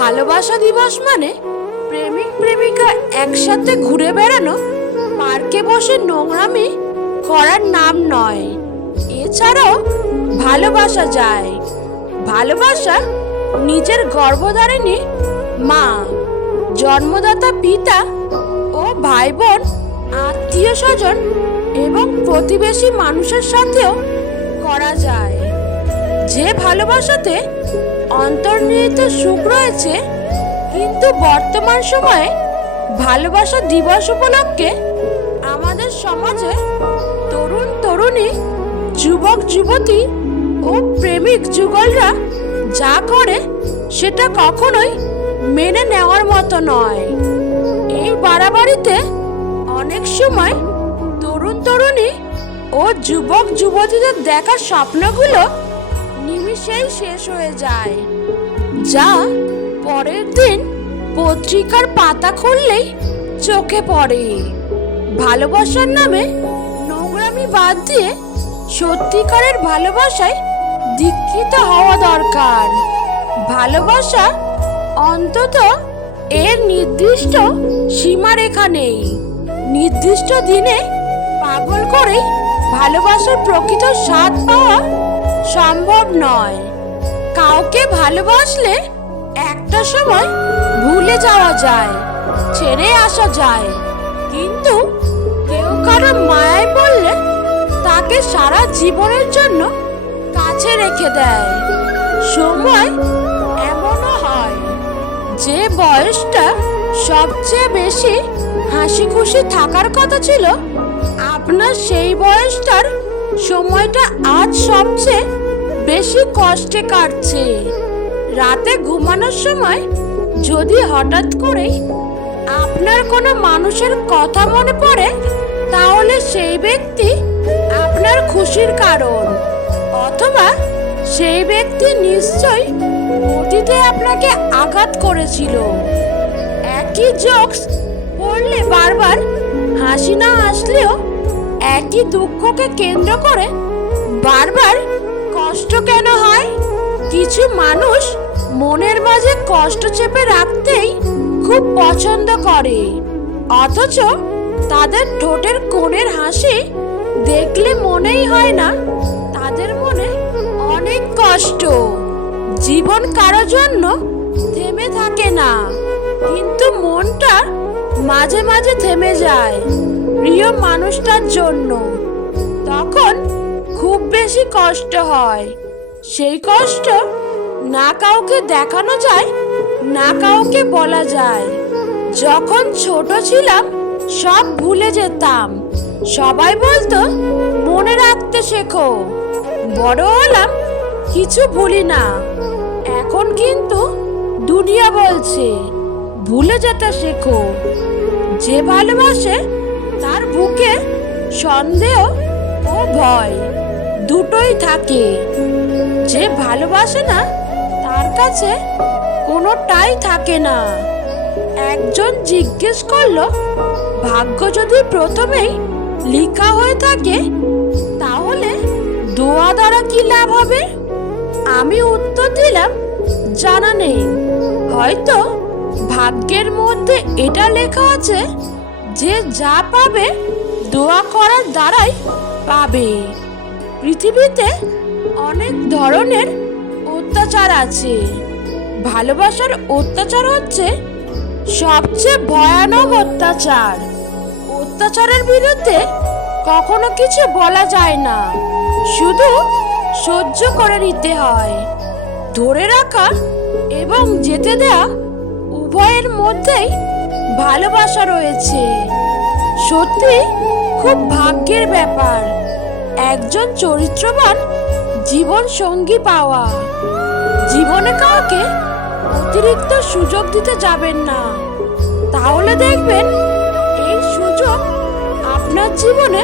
ভালোবাসা দিবস মানে প্রেমিক প্রেমিকা একসাথে ঘুরে বেড়ানো, পার্কে বসে নোংরামি করার নাম নয়। এছাড়াও ভালোবাসা যায়। ভালোবাসা নিজের গর্ভধারিণী মা, জন্মদাতা পিতা ও ভাই বোন আত্মীয় স্বজন এবং প্রতিবেশী মানুষের সাথেও করা যায়। যে ভালোবাসাতে অন্তর্নিহিত সুখ রয়েছে, কিন্তু বর্তমান সময়ে ভালোবাসা দিবস উপলক্ষে আমাদের সমাজে তরুণ তরুণী, যুবক যুবতী ও প্রেমিক যুগলরা যা করে সেটা কখনোই মেনে নেওয়ার মতো নয়। এই বাড়াবাড়িতে অনেক সময় তরুণ তরুণী ও যুবক যুবতীদের দেখার স্বপ্নগুলো নিমিষেই শেষ হয়ে যায়। যা পরের দিন পত্রিকার পাতা খুললেই চোখে পড়ে। ভালোবাসার নামে নোংরামি বাদ দিয়ে সত্যিকারের ভালোবাসায় দীক্ষিত হওয়া দরকার। ভালোবাসা অন্তত এর নির্দিষ্ট সীমারেখা নেই। নির্দিষ্ট দিনে পাগল করেই ভালোবাসার প্রকৃত স্বাদ পাওয়া সম্ভব নয়। কাউকে ভালোবাসলে একটা সময় ভুলে যাওয়া যায়, ছেড়ে আসা যায়। কিন্তু কেউ কারও মায়ায় পড়লে তাকে সারা জীবনের জন্য কাছে রেখে দেয়। সময় এমনও হয় যে বয়সটা সবচেয়ে বেশি হাসি খুশি থাকার কথা ছিল, আপনার সেই বয়সটার সময়টা আজ সবচেয়ে বেশি কষ্টে কাটছে। রাতে ঘুমানোর সময় যদি হঠাৎ করেই আপনার কোনো মানুষের কথা মনে পড়ে, তাহলে সেই ব্যক্তি আপনার খুশির কারণ। অথবা সেই ব্যক্তি নিশ্চয়ই অতীতে আপনাকে আঘাত করেছিল। একই জোকস পড়লে বারবার হাসি না আসলেও একই দুঃখকে কেন্দ্র করে বারবার কষ্ট কেন হয়? কিছু মানুষ মনের মাঝে কষ্ট চেপে রাখতেই খুব পছন্দ করে। অথচ তাদের ঠোঁটের কোণের হাসি দেখলে মনেই হয় না, তাদের মনে অনেক কষ্ট। জীবন কারও জন্য থেমে থাকে না, কিন্তু মনটা মাঝে মাঝে থেমে যায় প্রিয় মানুষটার জন্য। তখন বেশি কষ্ট হয়। সেই কষ্ট না কাউকে দেখানো যায়, না কাউকে বলা যায়। যখন ছোট ছিলাম, সব ভুলে যেতাম। সবাই বলতো, মনে রাখতে শেখো। বড় হলাম, কিছু ভুলি না। এখন কিন্তু দুনিয়া বলছে, ভুলে যেতে শেখো। যে ভালোবাসে, তার বুকে সন্দেহ ও ভয়। দুটোই থাকে। যে ভালোবাসে না, তার কাছে কোনোটাই থাকে না। একজন জিজ্ঞেস করল, ভাগ্য যদি প্রথমেই লেখা হয়ে থাকে, তাহলে দোয়া দ্বারা কি লাভ হবে? আমি উত্তর দিলাম, জানা নেই। হয়তো ভাগ্যের মধ্যে এটা লেখা আছে, যে যা পাবে দোয়া করার দ্বারাই পাবে। পৃথিবীতে অনেক ধরনের অত্যাচার আছে। ভালোবাসার অত্যাচার হচ্ছে সবচেয়ে ভয়ানক অত্যাচার। অত্যাচারের বিরুদ্ধে কখনো কিছু বলা যায় না। শুধু সহ্য করে নিতে হয়, ধরে রাখা এবং যেতে দেয়া উভয়ের মধ্যেই ভালোবাসা রয়েছে। সত্যি খুব ভাগ্যের ব্যাপার। একজন চরিত্রবান জীবন সঙ্গী পাওয়া। জীবনে কাউকে অতিরিক্ত সুযোগ দিতে যাবেন না। তাহলে দেখবেন, এই সুযোগ আপনার জীবনে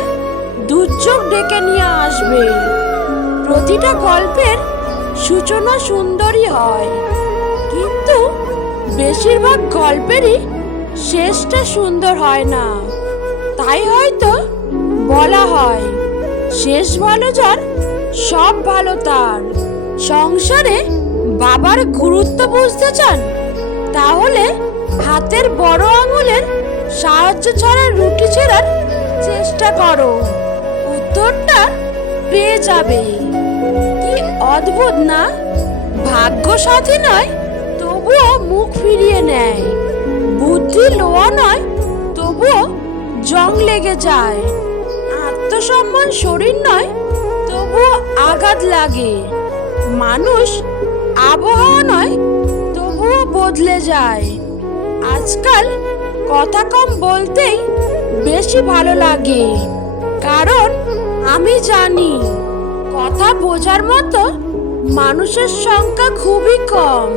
দুর্যোগ ডেকে নিয়ে আসবে। প্রতিটা গল্পের সূচনা সুন্দরী হয়, কিন্তু বেশিরভাগ গল্পেরই শেষটা সুন্দর হয় না। তাই হয়তো বলা হয় শেষ ভালো যার সব ভালো তার। সংসারে বাবার গুরুত্ব বুঝতে চান, তাহলে হাতের বড় আঙুলের সাহায্য ছাড়া রুটি ছেঁড়ার চেষ্টা করো। উত্তরটা পেয়ে যাবে। কি অদ্ভুত না? ভাগ্য সাথী নয়, তবুও মুখ ফিরিয়ে নেয়। বুদ্ধি লোয়া নয়, তবুও জং লেগে যায়। আত্মসম্মান শরীর নয়, তবুও আঘাত লাগে। মানুষ আবহাওয়া নয়, তবুও বদলে যায়। আজকাল কথা কম বলতেই বেশি ভালো লাগে। কারণ আমি জানি, কথা বোঝার মতো মানুষের সংখ্যা খুবই কম।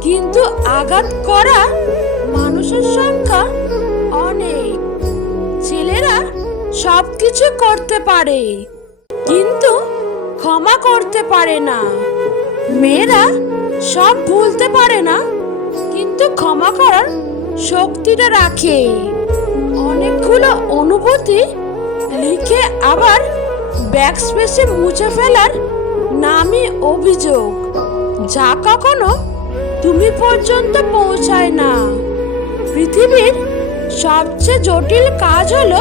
কিন্তু আঘাত করা মানুষের সংখ্যা সব কিছু করতে পারে, কিন্তু ক্ষমা করতে পারে না। মেয়েরা সব ভুলতে পারে না, কিন্তু ক্ষমা করার শক্তিটা রাখে। অনেকগুলো অনুভূতি লিখে আবার ব্যাকস্পেসে মুছে ফেলার নামই অভিযোগ, যা কখনো তুমি পর্যন্ত পৌঁছায় না। পৃথিবীর সবচেয়ে জটিল কাজ হলো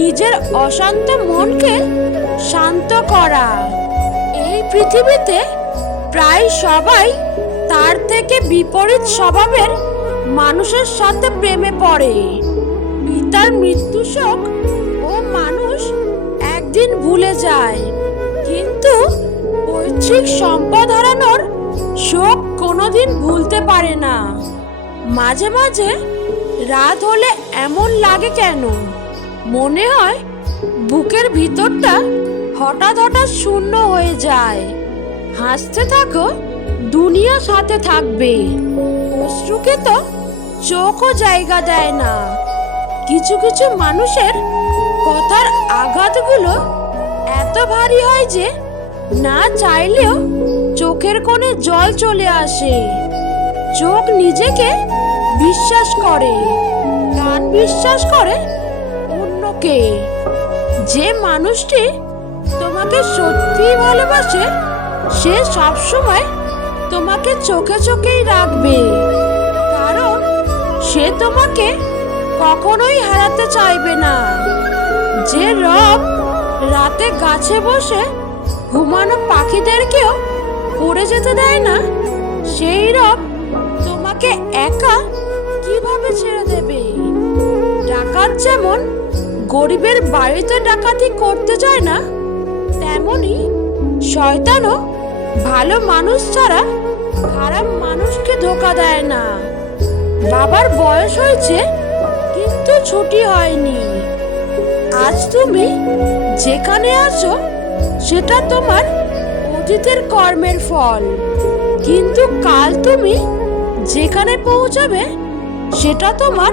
নিজের অশান্ত মনকে শান্ত করা। এই পৃথিবীতে প্রায় সবাই তার থেকে বিপরীত স্বভাবের মানুষের সাথে প্রেমে পড়ে। পিতার মৃত্যু শোক ও মানুষ একদিন ভুলে যায়। কিন্তু পৈতৃক সম্পদ হারানোর শোক কোনোদিন ভুলতে পারে না। মাঝে মাঝে রাত হলে এমন লাগে কেন? মনে হয় বুকের ভিতরটা হঠাৎ হঠাৎ শূন্য হয়ে যায়। হাসতে থাকো, দুনিয়া সাথে থাকবে। অশ্রুকে তো চোখও জায়গা দেয় না। কিছু কিছু মানুষের কথার আঘাতগুলো এত ভারী হয় যে না চাইলেও চোখের কোণে জল চলে আসে। চোখ নিজেকে বিশ্বাস করে কান বিশ্বাস করে অন্যকে যে মানুষটি তোমাকে সত্যি ভালোবাসে, সে সবসময় তোমাকে চোখে চোখেই রাখবে। কারণ সে তোমাকে কখনোই হারাতে চাইবে না। যে রব রাতে গাছে বসে ঘুমানো পাখিদেরকেও পড়ে যেতে দেয় না, সেই রব তোমাকে একা কীভাবে ছেড়ে দেবে? ডাকাত যেমন গরিবের বাড়িতে ডাকাতি করতে চায় না, তেমনি শয়তানও ভালো মানুষ ছাড়া খারাপ মানুষকে ধোকা দেয় না। বাবার বয়স হয়েছে, কিন্তু ছুটি হয়নি। আজ তুমি যেখানে আছো, সেটা তোমার অতীতের কর্মের ফল। কিন্তু কাল তুমি যেখানে পৌঁছাবে, সেটা তোমার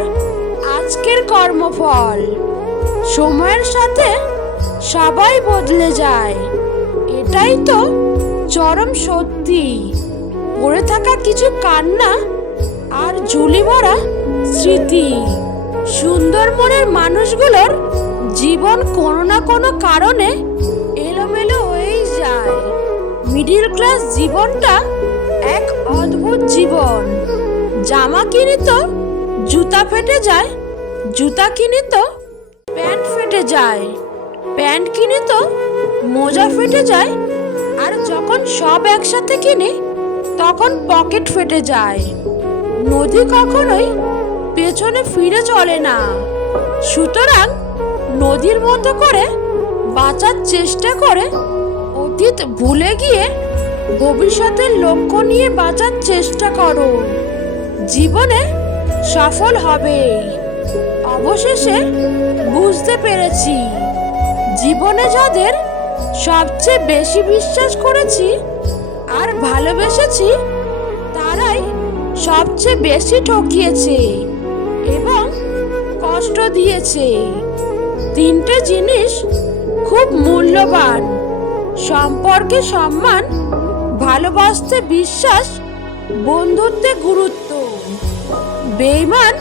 আজকের কর্মফল। সময়ের সাথে সবাই বদলে যায়। এটাই তো চরম সত্যি। পড়ে থাকা কিছু কান্না আর ঝুলি ভরা স্মৃতি। সুন্দর মনের মানুষগুলোর জীবন কোনো না কোনো কারণে এলোমেলো হয়েই যায়। মিডিল ক্লাস জীবনটা এক অদ্ভুত জীবন। জামা কিনি তো জুতা ফেটে যায়, জুতা কিনি তো প্যান্ট ফেটে যায়। প্যান্ট কিনে তো মোজা ফেটে যায়, আর যখন সব একসাথে কিনি, তখন পকেট ফেটে যায়। নদী কখনোই পেছনে ফিরে চলে না। সুতরাং নদীর মতো করে বাঁচার চেষ্টা করে অতীত ভুলে গিয়ে ভবিষ্যতের লক্ষ্য নিয়ে বাঁচার চেষ্টা করো। জীবনে সফল হবেই অবশেষে বুঝতে পেরেছি। জীবনে যাদের সবচেয়ে বেশি বিশ্বাস করেছি আর ভালোবেসেছি, তারাই সবচেয়ে বেশি ঠকিয়েছে এবং কষ্ট দিয়েছে। তিনটে জিনিস খুব মূল্যবান। সম্পর্কে সম্মান, ভালোবাসতে বিশ্বাস, বন্ধুত্বে গুরুত্ব। বেইমান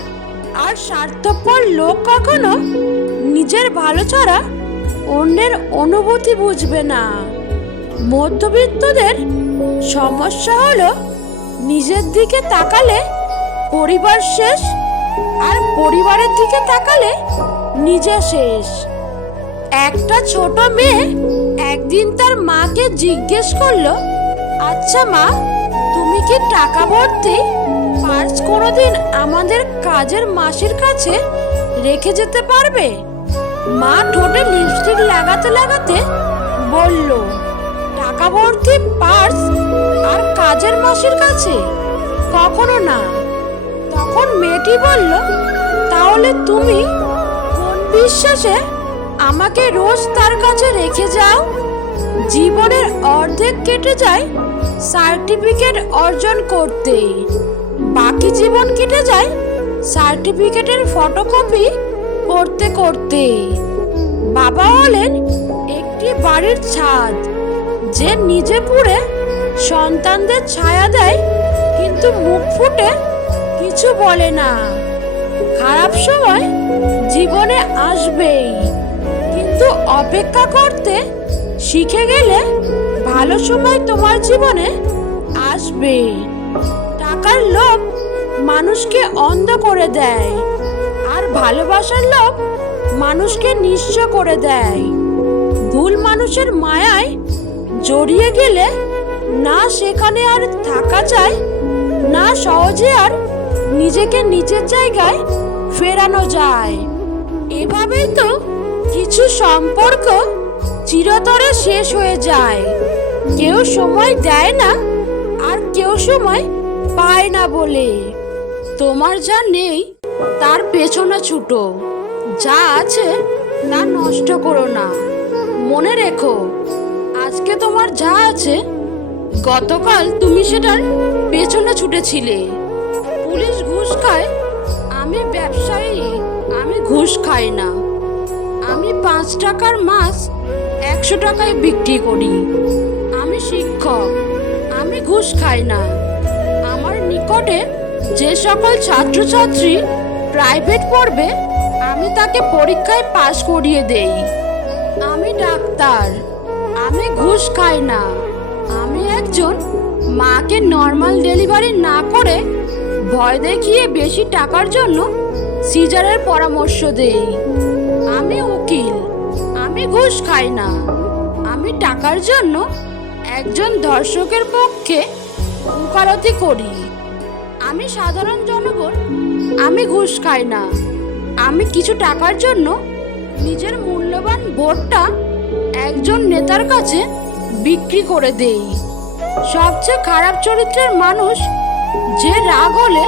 আর স্বার্থপর লোক কখনো নিজের ভালো ছাড়া অন্যের অনুভূতি বুঝবে না। মধ্যবিত্তদের সমস্যা হলো নিজের দিকে তাকালে পরিবার শেষ আর পরিবারের দিকে তাকালে নিজে শেষ। একটা ছোট মেয়ে একদিন তার মাকে জিজ্ঞেস করল আচ্ছা মা, তুমি কি টাকা ভর্তি? পার্স কোনোদিন আমাদের কাজের মাসির কাছে রেখে যেতে পারবে? মা ঠোঁটে লিপস্টিক লাগাতে লাগাতে বলল, টাকা ভর্তি পার্স আর কাজের মাসির কাছে? কখনো না। তখন মেয়েটি বলল, তাহলে তুমি কোন বিশ্বাসে আমাকে রোজ তার কাছে রেখে যাও? জীবনের অর্ধেক কেটে যায় সার্টিফিকেট অর্জন করতে। বাকি জীবন কেটে যায় সার্টিফিকেটের ফটোকপি করতে করতে। বাবা হলেন একটি বাড়ির ছাদ, যে নিজে পুড়ে সন্তানদের ছায়া দেয়, কিন্তু মুখ ফুটে কিছু বলে না। খারাপ সময় জীবনে আসবেই, কিন্তু অপেক্ষা করতে শিখে গেলে ভালো সময় তোমার জীবনে আসবে টাকার লোভ মানুষকে অন্ধ করে দেয় আর ভালোবাসার লোভ মানুষকে নিঃস্ব করে দেয়। ভুল মানুষের মায়ায় জড়িয়ে গেলে না সেখানে আর থাকা যায়, না সহজে আর নিজেকে নিজের জায়গায় ফেরানো যায়। এভাবেই তো কিছু সম্পর্ক চিরতরে শেষ হয়ে যায়। কেউ সময় দেয় না আর কেউ সময় পায় না বলে। তোমার যা নেই, তার পেছনে ছুটো। যা আছে, তা নষ্ট করো না। মনে রেখো, আজকে তোমার যা আছে, গতকাল তুমি সেটার পেছনে ছুটেছিলে। পুলিশ ঘুষ খায়, আমি ব্যবসায়ী, আমি ঘুষ খাই না। আমি পাঁচ টাকার মাছ একশো টাকায় বিক্রি করি। আমি শিক্ষক, আমি ঘুষ খাই না। নিকটে যে সকল ছাত্রছাত্রী প্রাইভেট পড়বে, আমি তাকে পরীক্ষায় পাশ করিয়ে দেই। আমি ডাক্তার, আমি ঘুষ খাই না। আমি একজন মাকে নর্মাল ডেলিভারি না করে ভয় দেখিয়ে বেশি টাকার জন্য সিজারের পরামর্শ দেই। আমি উকিল, আমি ঘুষ খাই না। আমি টাকার জন্য একজন দর্শকের পক্ষে উকালতি করি। আমি সাধারণ জনগণ, আমি ঘুষ খাই না। আমি কিছু টাকার জন্য নিজের মূল্যবান ভোটটা একজন নেতার কাছে বিক্রি করে দেই। সবচেয়ে খারাপ চরিত্রের মানুষ যে রাগ হলে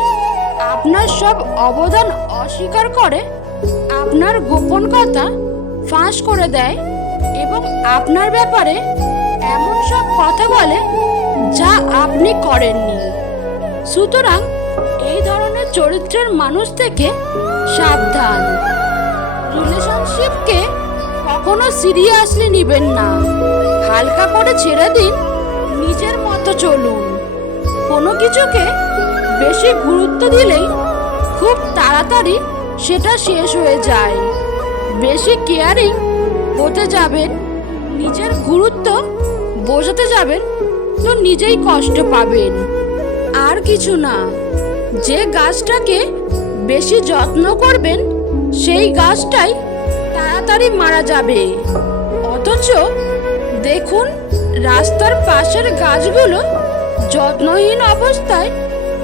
আপনার সব অবদান অস্বীকার করে, আপনার গোপন কথা ফাঁস করে দেয় এবং আপনার ব্যাপারে এমন সব কথা বলে যা আপনি করেননি। সুতরাং এই ধরনের চরিত্রের মানুষ থেকে সাবধান। রিলেশনশিপকে কখনো সিরিয়াসলি নেবেন না। হালকা করে ছেড়ে দিন, নিজের মতো চলুন। কোনো কিছুকে বেশি গুরুত্ব দিলেই খুব তাড়াতাড়ি সেটা শেষ হয়ে যায়। বেশি কেয়ারিং হতে যাবেন, নিজের গুরুত্ব বোঝাতে যাবেন, তো নিজেই কষ্ট পাবেন। আর কিছু না। যে গাছটাকে বেশি যত্ন করবেন, সেই গাছটাই তাড়াতাড়ি মারা যাবে। অথচ দেখুন, রাস্তার পাশের গাছগুলো যত্নহীন অবস্থায়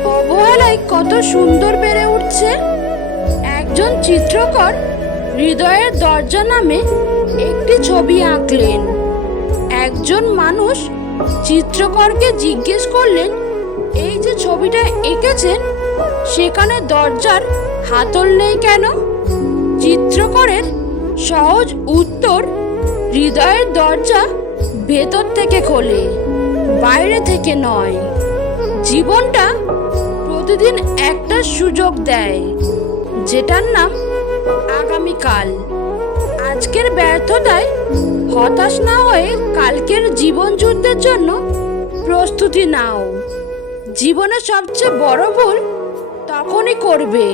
অবহেলায় কত সুন্দর বেড়ে উঠছে। একজন চিত্রকর হৃদয়ের দরজা নামে একটি ছবি আঁকলেন। একজন মানুষ চিত্রকরকে জিজ্ঞেস করলেন এই যে ছবিটা এঁকেছেন, সেখানে দরজার হাতল নেই কেন? চিত্রকরের সহজ উত্তর, হৃদয়ের দরজা ভেতর থেকে খোলে, বাইরে থেকে নয়। জীবনটা প্রতিদিন একটা সুযোগ দেয়, যেটার নাম আগামীকাল। আজকের ব্যর্থতায় হতাশ না হয়ে কালকের জীবন যুদ্ধের জন্য প্রস্তুতি নাও। জীবনে সবচেয়ে বড় ভুল তখনই করবে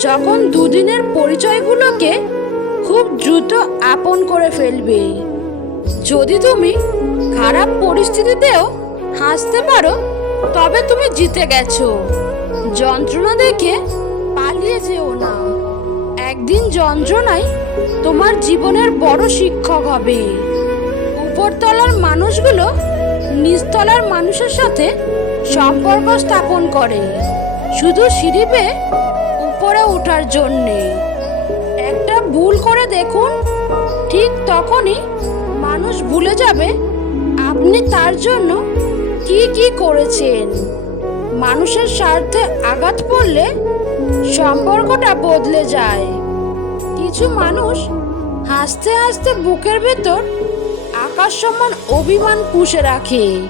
যখন দুদিনের পরিচয়গুলোকে খুব দ্রুত আপন করে ফেলবে। যদি তুমি খারাপ পরিস্থিতিতেও হাসতে পারো, তবে তুমি জিতে গেছো। যন্ত্রণা দেখে পালিয়ে যেও না। একদিন যন্ত্রণাই তোমার জীবনের বড় শিক্ষক হবে। উপরতলার মানুষগুলো নিচতলার মানুষের সাথে সম্পর্ক স্থাপন করে। শুধু সিঁড়ি বেয়ে উপরে ওঠার জন্যে। একটা ভুল করে দেখুন, ঠিক তখনই মানুষ ভুলে যাবে আপনি তার জন্য কি কি করেছেন। মানুষের স্বার্থে আঘাত পড়লে সম্পর্কটা বদলে যায়। কিছু মানুষ হাসতে হাসতে বুকের ভেতর আকাশ সমান অভিমান পুষে রাখে।